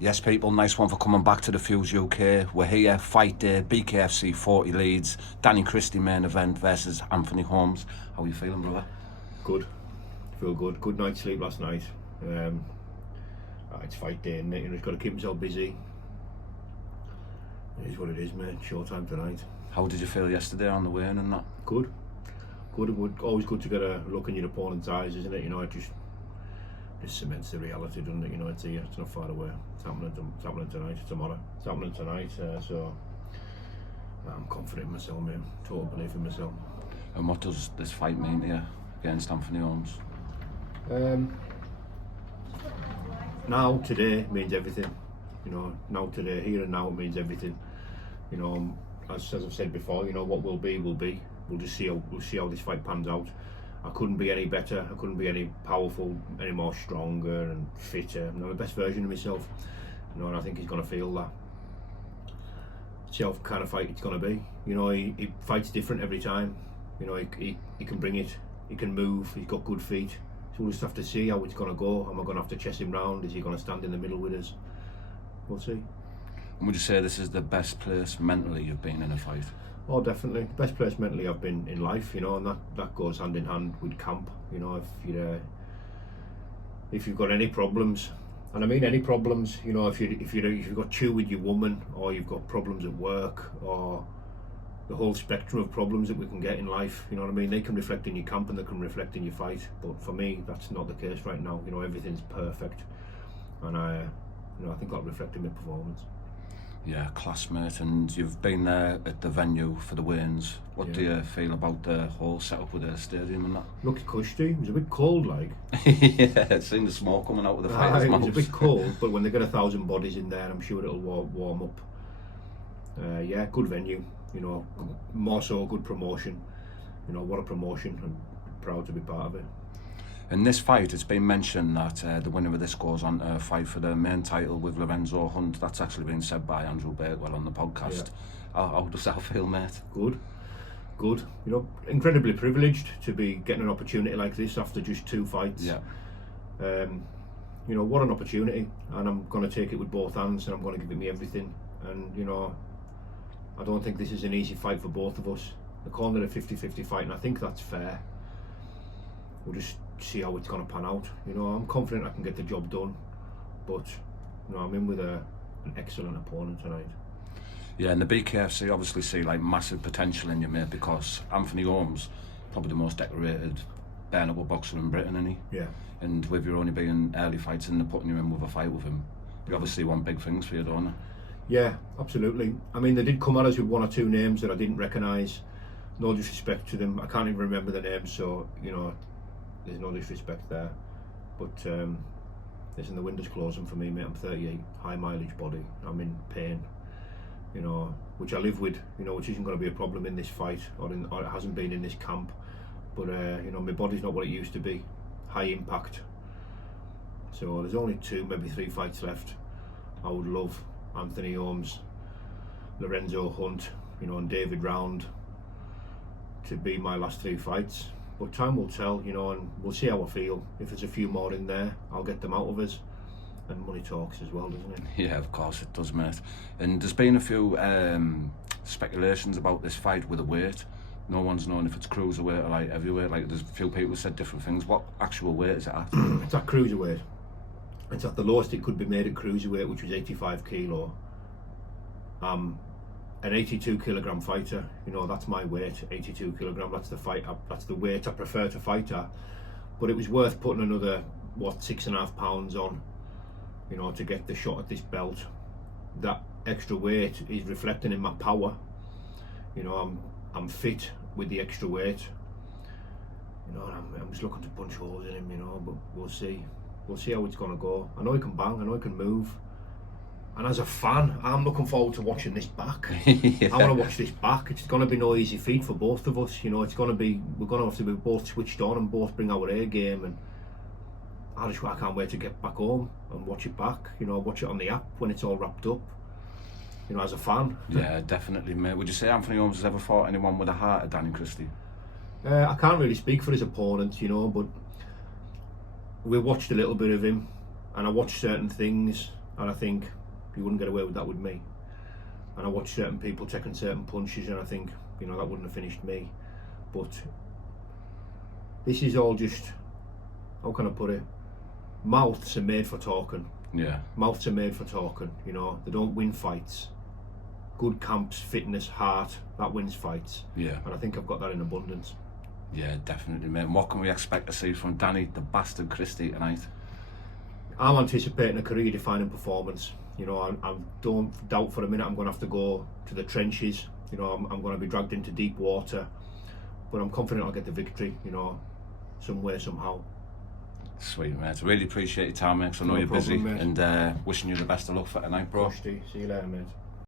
Yes, people, nice one for coming back to the Fuse UK. We're here, fight day, BKFC 40 Leeds, Danny Christie main event versus Anthony Holmes. How are you feeling, brother? Good, feel good. Good night's sleep last night. It's fight day, isn't it? You know, he's got to keep himself busy. It is what it is, mate. Short time tonight. How did you feel yesterday on the weigh-in and that? Good. Always good to get a look in your opponent's eyes, isn't it? You know, it just cements the reality, doesn't it? You know, it's here, it's not far away. It's happening tonight, tomorrow. It's happening tonight, so I'm confident in myself, mate. Total belief in myself. And what does this fight mean to you against Anthony Holmes? Now, today means everything. You know, now, today, here and now, it means everything. You know, as I've said before, you know, what will be, will be. We'll see how this fight pans out. I couldn't be any better. I couldn't be any powerful, any more stronger and fitter. I'm the best version of myself. You know, and I think he's going to feel that. See how kind of fight it's going to be. You know, he fights different every time. You know, he can bring it. He can move. He's got good feet. So we'll just have to see how it's going to go. Am I going to have to chase him round? Is he going to stand in the middle with us? We'll see. And would you say this is the best place mentally you've been in a fight? Oh, definitely. The best place mentally I've been in life, you know, and that goes hand in hand with camp. You know, if you've got any problems, and I mean any problems, you know, if you've got chew with your woman, or you've got problems at work, or the whole spectrum of problems that we can get in life, you know what I mean? They can reflect in your camp and they can reflect in your fight. But for me, that's not the case right now. You know, everything's perfect, and I think that'll reflect in my performance. Yeah, classmate, and you've been there at the venue for the weigh-ins. What do you feel about the whole setup with the stadium and that? Look, Christie, it was a bit cold, like. Yeah, seeing the smoke coming out of the fighter's mouth. It was a bit cold, but when they get 1,000 bodies in there, I'm sure it'll warm up. Yeah, good venue, you know, more so good promotion. You know, what a promotion. I'm proud to be part of it. In this fight, it's been mentioned that the winner of this goes on to fight for the main title with Lorenzo Hunt. That's actually been said by Andrew Bakewell on the podcast. Yeah. How does that feel, mate? Good. You know, incredibly privileged to be getting an opportunity like this after just 2 fights. Yeah. You know, what an opportunity, and I'm going to take it with both hands, and I'm going to give it me everything. And you know, I don't think this is an easy fight for both of us. They're calling it a 50-50 fight, and I think that's fair. We'll just see how it's going to pan out. You know, I'm confident I can get the job done, but you know, I'm in with an excellent opponent tonight. Yeah, and the BKFC obviously see like massive potential in you, mate, because Anthony Holmes, probably the most decorated bare-knuckle boxer in Britain, isn't he? Yeah. And with you only being early fights and they're putting you in with a fight with him, you obviously want big things for you, don't you? Yeah, absolutely. I mean, they did come at us with 1 or 2 names that I didn't recognise. No disrespect to them. I can't even remember the names, so you know, there's no disrespect there. But listen, the window's closing for me, mate. I'm 38, high mileage body. I'm in pain, you know, which I live with, you know, which isn't going to be a problem in this fight, or it hasn't been in this camp. But you know, my body's not what it used to be. High impact. So there's only 2, maybe 3 fights left. I would love Anthony Holmes, Lorenzo Hunt, you know, and David Round to be my last 3 fights. But time will tell, you know, and we'll see how I feel. If there's a few more in there, I'll get them out of us. And money talks as well, doesn't it? Yeah, of course it does, mate. And there's been a few speculations about this fight with the weight. No one's known if it's cruiserweight or like heavyweight. Like, there's a few people who said different things. What actual weight is it at? It's at cruiserweight. It's at the lowest it could be made at cruiserweight, which was 85 kilo. An 82 kilogram fighter, you know, that's my weight. 82 kilogram. That's the weight I prefer to fight at. But it was worth putting another 6.5 pounds on, you know, to get the shot at this belt. That extra weight is reflecting in my power. You know, I'm fit with the extra weight. You know, and I'm just looking to punch holes in him. You know, but we'll see how it's gonna go. I know he can bang. I know he can move. And as a fan, I'm looking forward to watching this back. Yeah. I want to watch this back. It's going to be no easy feat for both of us. You know, we're going to have to be both switched on and both bring our A game. And I can't wait to get back home and watch it back. You know, watch it on the app when it's all wrapped up. You know, as a fan. Yeah, definitely, mate. Would you say Anthony Holmes has ever fought anyone with a heart of Danny Christie? I can't really speak for his opponent, you know, but we watched a little bit of him, and I watched certain things. and I think you wouldn't get away with that with me. And I watch certain people taking certain punches, and I think, you know, that wouldn't have finished me. But this is all just, how can I put it? Mouths are made for talking. Yeah. Mouths are made for talking. You know, they don't win fights. Good camps, fitness, heart, that wins fights. Yeah. And I think I've got that in abundance. Yeah, definitely, mate. And what can we expect to see from Danny, the bastard Christie, tonight? I'm anticipating a career-defining performance. You know, I don't doubt for a minute I'm going to have to go to the trenches. You know, I'm going to be dragged into deep water, but I'm confident I'll get the victory. You know, some way, somehow. Sweet, mate. Really appreciate your time, mate, 'cause I know No you're busy. problem, mate. And wishing you the best of luck for tonight, bro. Christie, see you later, mate.